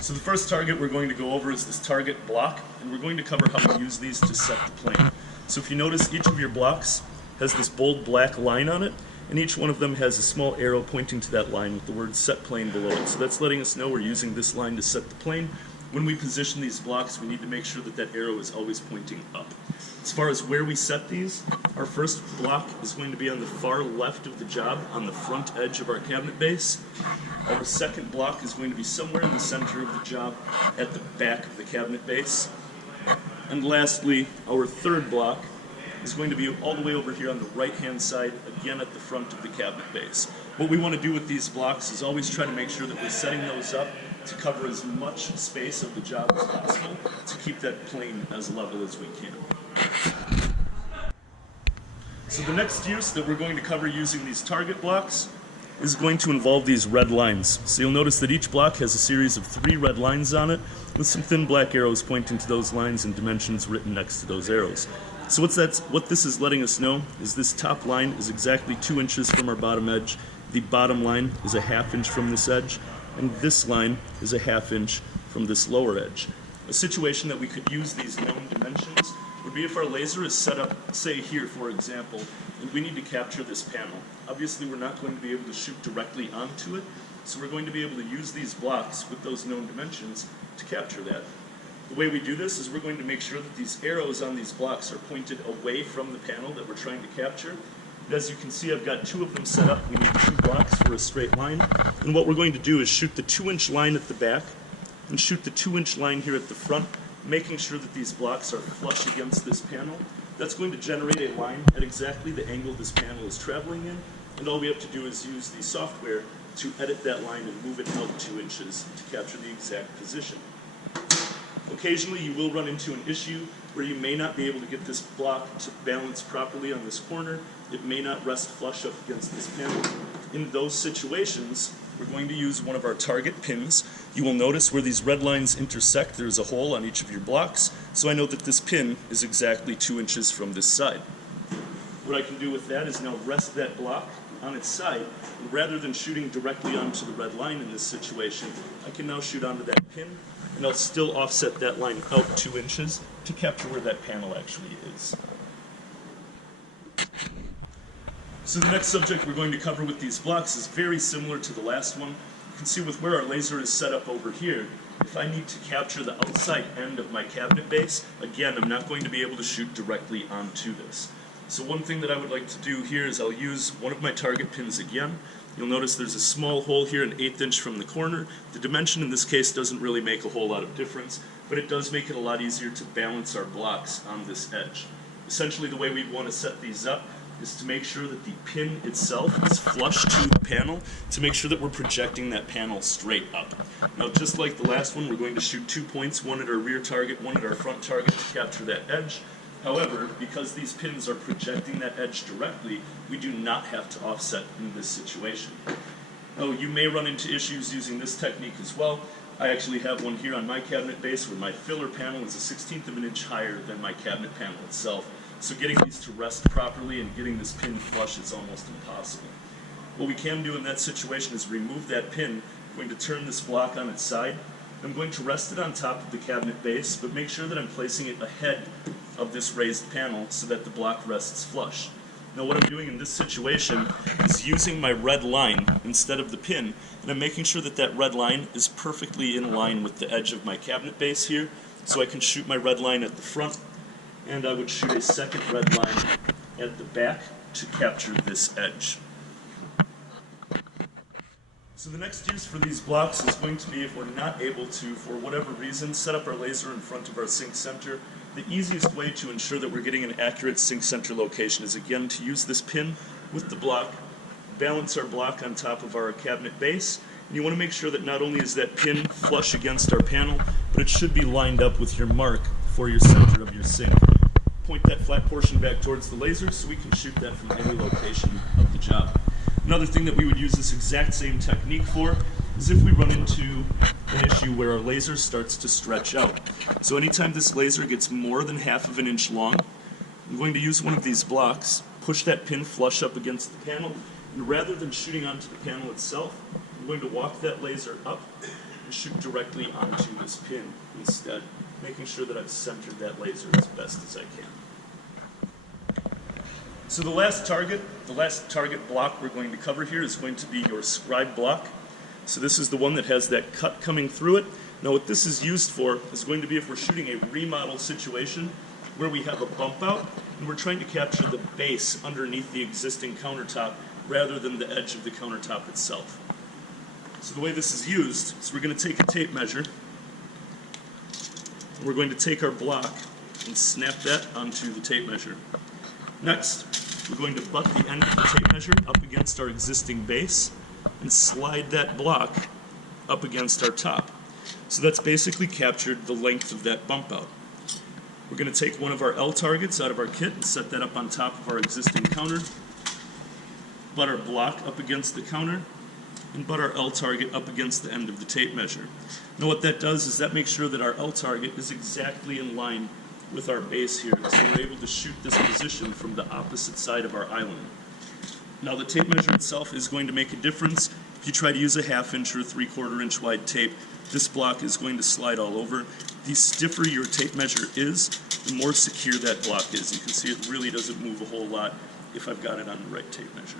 So the first target we're going to go over is this target block, and we're going to cover how we use these to set the plane. So if you notice, each of your blocks has this bold black line on it, and each one of them has a small arrow pointing to that line with the word set plane below it. So that's letting us know we're using this line to set the plane. When we position these blocks, we need to make sure that that arrow is always pointing up. As far as where we set these, our first block is going to be on the far left of the job, on the front edge of our cabinet base. Our second block is going to be somewhere in the center of the job, at the back of the cabinet base. And lastly, our third block is going to be all the way over here on the right-hand side, again at the front of the cabinet base. What we want to do with these blocks is always try to make sure that we're setting those up to cover as much space of the job as possible to keep that plane as level as we can. So the next use that we're going to cover using these target blocks is going to involve these red lines. So you'll notice that each block has a series of 3 red lines on it with some thin black arrows pointing to those lines and dimensions written next to those arrows. So what this is letting us know is this top line is exactly 2 inches from our bottom edge, the bottom line is a 1/2 inch from this edge, and this line is a 1/2 inch from this lower edge. A situation that we could use these known dimensions would be if our laser is set up, say here for example, and we need to capture this panel. Obviously we're not going to be able to shoot directly onto it, so we're going to be able to use these blocks with those known dimensions to capture that. The way we do this is we're going to make sure that these arrows on these blocks are pointed away from the panel that we're trying to capture. And as you can see, I've got 2 of them set up. We need 2 blocks for a straight line. And what we're going to do is shoot the 2-inch line at the back and shoot the 2-inch line here at the front, making sure that these blocks are flush against this panel. That's going to generate a line at exactly the angle this panel is traveling in, and all we have to do is use the software to edit that line and move it out 2 inches to capture the exact position. Occasionally you will run into an issue where you may not be able to get this block to balance properly on this corner. It may not rest flush up against this panel. In those situations, we're going to use one of our target pins. You will notice where these red lines intersect, there's a hole on each of your blocks, so I know that this pin is exactly 2 inches from this side. What I can do with that is now rest that block on its side, and rather than shooting directly onto the red line in this situation, I can now shoot onto that pin, and I'll still offset that line out 2 inches to capture where that panel actually is. So the next subject we're going to cover with these blocks is very similar to the last one. You can see with where our laser is set up over here, if I need to capture the outside end of my cabinet base, again, I'm not going to be able to shoot directly onto this. So one thing that I would like to do here is I'll use one of my target pins again. You'll notice there's a small hole here, an 1/8 inch from the corner. The dimension in this case doesn't really make a whole lot of difference, but it does make it a lot easier to balance our blocks on this edge. Essentially the way we'd want to set these up is to make sure that the pin itself is flush to the panel, to make sure that we're projecting that panel straight up. Now just like the last one, we're going to shoot 2 points, one at our rear target, one at our front target to capture that edge. However, because these pins are projecting that edge directly, we do not have to offset in this situation. Now you may run into issues using this technique as well. I actually have one here on my cabinet base where my filler panel is a 1/16 of an inch higher than my cabinet panel itself. So getting these to rest properly and getting this pin flush is almost impossible. What we can do in that situation is remove that pin. I'm going to turn this block on its side. I'm going to rest it on top of the cabinet base, but make sure that I'm placing it ahead of this raised panel so that the block rests flush. Now what I'm doing in this situation is using my red line instead of the pin, and I'm making sure that that red line is perfectly in line with the edge of my cabinet base here, so I can shoot my red line at the front, and I would shoot a second red line at the back to capture this edge. So the next use for these blocks is going to be if we're not able to, for whatever reason, set up our laser in front of our sync center. The easiest way to ensure that we're getting an accurate sync center location is again to use this pin with the block, balance our block on top of our cabinet base, and you want to make sure that not only is that pin flush against our panel, but it should be lined up with your mark for your center of your sync. Point that flat portion back towards the laser so we can shoot that from any location of the job. Another thing that we would use this exact same technique for is if we run into an issue where our laser starts to stretch out. So anytime this laser gets more than 1/2 inch long, I'm going to use one of these blocks, push that pin flush up against the panel, and rather than shooting onto the panel itself, I'm going to walk that laser up and shoot directly onto this pin instead, making sure that I've centered that laser as best as I can. So the last target block we're going to cover here is going to be your scribe block. So this is the one that has that cut coming through it. Now what this is used for is going to be if we're shooting a remodel situation where we have a bump out and we're trying to capture the base underneath the existing countertop rather than the edge of the countertop itself. So the way this is used is we're going to take a tape measure, and we're going to take our block and snap that onto the tape measure. Next, we're going to butt the end of the tape measure up against our existing base and slide that block up against our top. So that's basically captured the length of that bump out. We're going to take one of our L targets out of our kit and set that up on top of our existing counter, butt our block up against the counter, and butt our L target up against the end of the tape measure. Now what that does is that makes sure that our L target is exactly in line with our base here, so we're able to shoot this position from the opposite side of our island. Now the tape measure itself is going to make a difference. If you try to use a 1/2 inch or 3/4 inch wide tape, this block is going to slide all over. The stiffer your tape measure is, the more secure that block is. You can see it really doesn't move a whole lot if I've got it on the right tape measure.